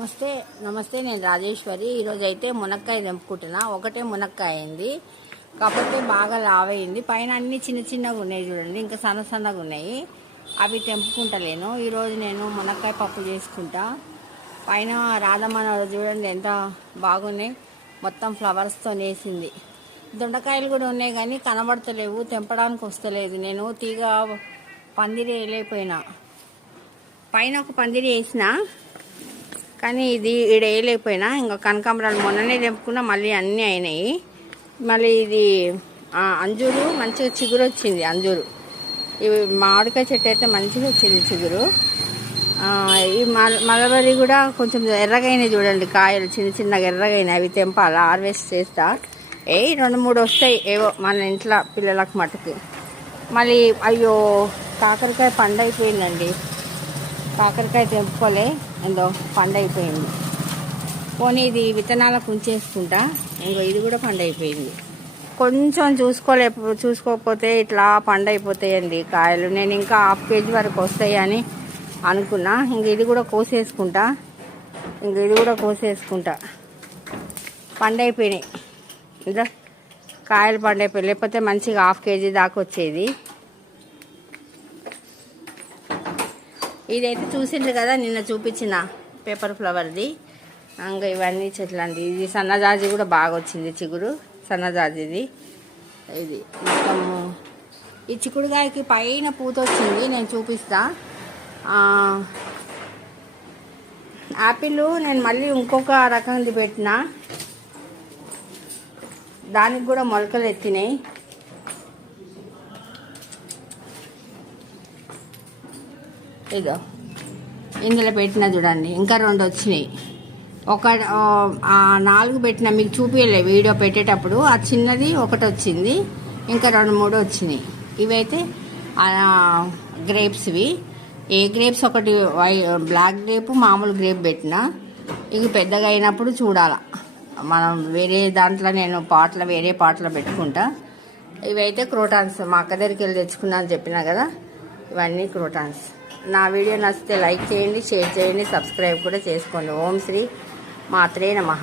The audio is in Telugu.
నమస్తే నేను రాజేశ్వరి. ఈరోజు అయితే మునక్కాయ తెంపుకుంటున్నా. ఒకటే మునక్కాయ అయింది కాకపోతే బాగా లావైంది. పైన అన్ని చిన్న చిన్నగా ఉన్నాయి చూడండి, ఇంకా సన్న సన్నగా ఉన్నాయి. అవి తెంపుకుంటలేను. ఈరోజు నేను మునక్కాయ పప్పు చేసుకుంటా. పైన రాధమ్మ చూడండి ఎంత బాగున్నాయి, మొత్తం ఫ్లవర్స్తో వేసింది. దొండకాయలు కూడా ఉన్నాయి కానీ కనబడతలేవు, తెంపడానికి వస్తలేదు. నేను తీగ పందిరి వేయలేకపోయినా. పైన ఒక పందిరి వేసిన కానీ ఇది ఈడ వేయలేకపోయినా. ఇంకా కనకాంబరాలు మొన్ననే తెంపుకున్నా, మళ్ళీ అన్నీ అయినాయి. మళ్ళీ ఇది అంజూరు మంచిగా చిగురు వచ్చింది. అంజూరు ఇవి మామిడికాయ చెట్టు అయితే మంచిగా వచ్చింది చిగురు. ఈ మలబరి కూడా కొంచెం ఎర్రగైనాయి చూడండి, కాయలు చిన్న చిన్నగా ఎర్రగైనాయి. అవి తెంపాలి, హార్వెస్ట్ చేస్తా. 2-3 వస్తాయి ఏవో మన ఇంట్లో పిల్లలకు మటుకు. మళ్ళీ అయ్యో కాకరకాయ పండు అయిపోయిందండి. కాకరకాయ తెంపుకోలే, ఎందో పండు అయిపోయింది. పోనీ ఇది విత్తనాలకు ఉంచేసుకుంటా. ఇంకో ఇది కూడా పండు అయిపోయింది. కొంచెం చూసుకోకపోతే ఇట్లా పండు అయిపోతాయండి కాయలు. నేను ఇంకా ½ కేజీ వరకు వస్తాయి అని అనుకున్నా. ఇంక ఇది కూడా కోసేసుకుంటా. పండు అయిపోయినాయి ఇంకా కాయలు, పండు అయిపోయి. లేకపోతే మంచిగా ½ కేజీ దాకా వచ్చేది. ఇదైతే చూసిండ్రు కదా నిన్న చూపించిన పేపర్ ఫ్లవర్ది. ఇంకా ఇవన్నీ చెట్లు అండి. ఇది సన్నజాజి కూడా బాగా వచ్చింది చిగురు, సన్నజాజిది. ఇది మొత్తము ఈ చిక్కుడుకాయకి పైన పూత వచ్చింది, నేను చూపిస్తా. యాపిల్ నేను మళ్ళీ ఇంకొక రకంది పెట్టిన, దానికి కూడా మొలకలు ఎత్తినాయి. ఇదో ఇందులో పెట్టిన చూడండి, ఇంకా 2 వచ్చినాయి. 4 పెట్టిన, మీకు చూపించలే వీడియో పెట్టేటప్పుడు. ఆ చిన్నది ఒకటి వచ్చింది, ఇంకా 2-3 వచ్చినాయి. ఇవైతే గ్రేప్స్వి. ఏ గ్రేప్స్ ఒకటి బ్లాక్ గ్రేప్, మామూలు గ్రేప్ పెట్టిన. ఇవి పెద్దగా అయినప్పుడు చూడాల మనం. వేరే దాంట్లో నేను వేరే పాటలో పెట్టుకుంటా. ఇవైతే క్రోటాన్స్ మా అక్క దగ్గరికి వెళ్ళి తెచ్చుకున్నా అని చెప్పినా కదా, ఇవన్నీ క్రోటాన్స్. నా వీడియో నచ్చితే లైక్ చేయండి, షేర్ చేయండి, సబ్స్క్రైబ్ కూడా చేసుకోండి. ఓం శ్రీ మాత్రే నమః.